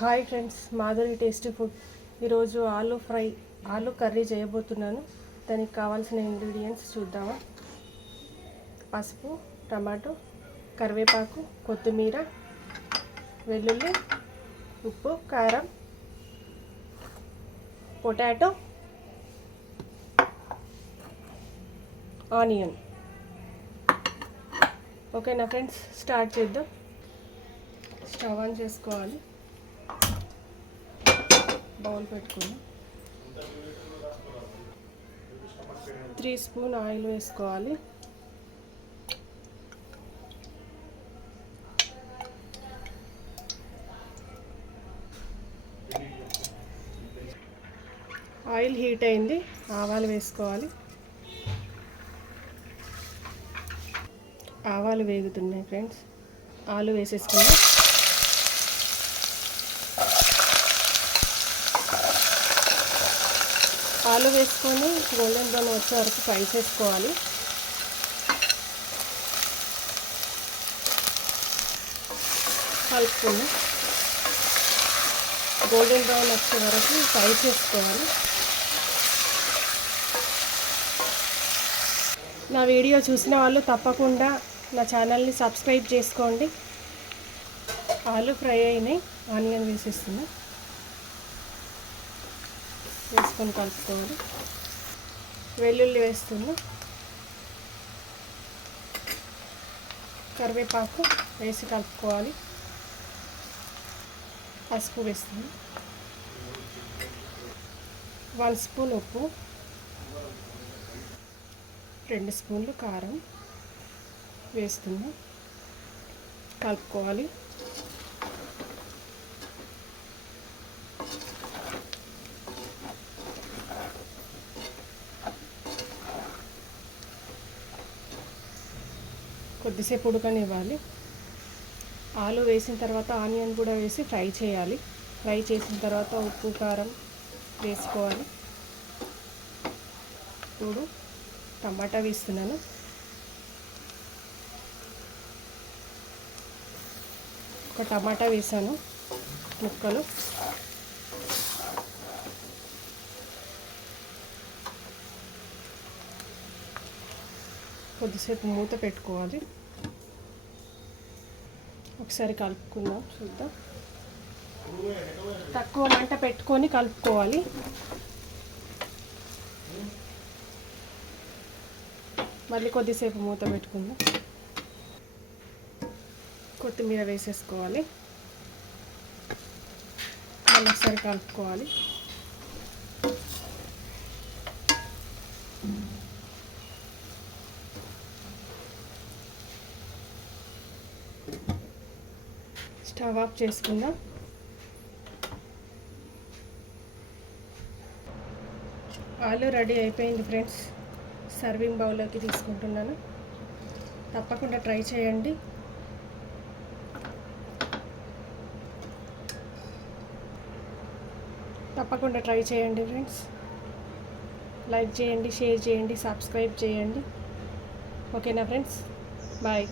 Hi friends Madhuri tasty food. ఈరోజు aloo fry ఆలు curry చేయబోతున్నాను. దానికి కావాల్సిన ఇంగ్రీడియంట్స్ చూద్దామా? పసుపు టమాటో కరివేపాకు కొత్తిమీర వెల్లుల్లి ఉప్పు కారం పొటాటో ఆనియన్. ఓకేనా ఫ్రెండ్స్ స్టార్ట్ చేద్దాం. స్టవ్ ఆన్ చేసుకోవాలి. బౌల్ పెట్టుకుని త్రీ స్పూన్ ఆయిల్ వేసుకోవాలి. ఆయిల్ హీట్ అయింది ఆవాలు వేసుకోవాలి. ఆవాలు వేగుతున్నాయి ఫ్రెండ్స్. ఆలు వేసేసుకుందాం. ఆలు వేసుకొని గోల్డెన్ బ్రౌన్ వచ్చే వరకు ఫ్రై చేసుకోవాలి. కలుపుకుని గోల్డెన్ బ్రౌన్ వచ్చే వరకు ఫ్రై చేసుకోవాలి. నా వీడియో చూసిన వాళ్ళు తప్పకుండా నా ఛానల్ని సబ్స్క్రైబ్ చేసుకోండి. ఆలు ఫ్రై అయినాయి. ఆనియన్ వేసేస్తున్నాను వేసుకొని కలుపుకోవాలి. వెల్లుల్లి వేస్తున్నా. కరివేపాకు వేసి కలుపుకోవాలి. పసుపు వేస్తుంది వన్ స్పూన్ ఉప్పు. రెండు స్పూన్లు కారం వేస్తుంది కలుపుకోవాలి. కొద్దిసేపు ఉడకనివ్వాలి. ఆలు వేసిన తర్వాత ఆనియన్ కూడా వేసి ఫ్రై చేయాలి. ఫ్రై చేసిన తర్వాత ఉప్పు కారం వేసుకోవాలి. ఇప్పుడు టమాటా వేస్తున్నాను. ఒక టమాటా వేసాను ముక్కలు. కొద్దిసేపు మూత పెట్టుకోవాలి. ఒకసారి కలుపుకుందాం చూద్దాం. తక్కువ మంట పెట్టుకొని కలుపుకోవాలి. మళ్ళీ కొద్దిసేపు మూత పెట్టుకుందాం. కొత్తిమీర వేసేసుకోవాలి. మళ్ళీ ఒకసారి కలుపుకోవాలి. స్టవ్ ఆఫ్ చేసుకుందాం. ఆలు రెడీ అయిపోయింది ఫ్రెండ్స్. సర్వింగ్ బౌల్లోకి తీసుకుంటున్నాను. తప్పకుండా ట్రై చేయండి. తప్పకుండా ట్రై చేయండి ఫ్రెండ్స్. లైక్ చేయండి షేర్ చేయండి సబ్స్క్రైబ్ చేయండి. ఓకేనా ఫ్రెండ్స్? బాయ్.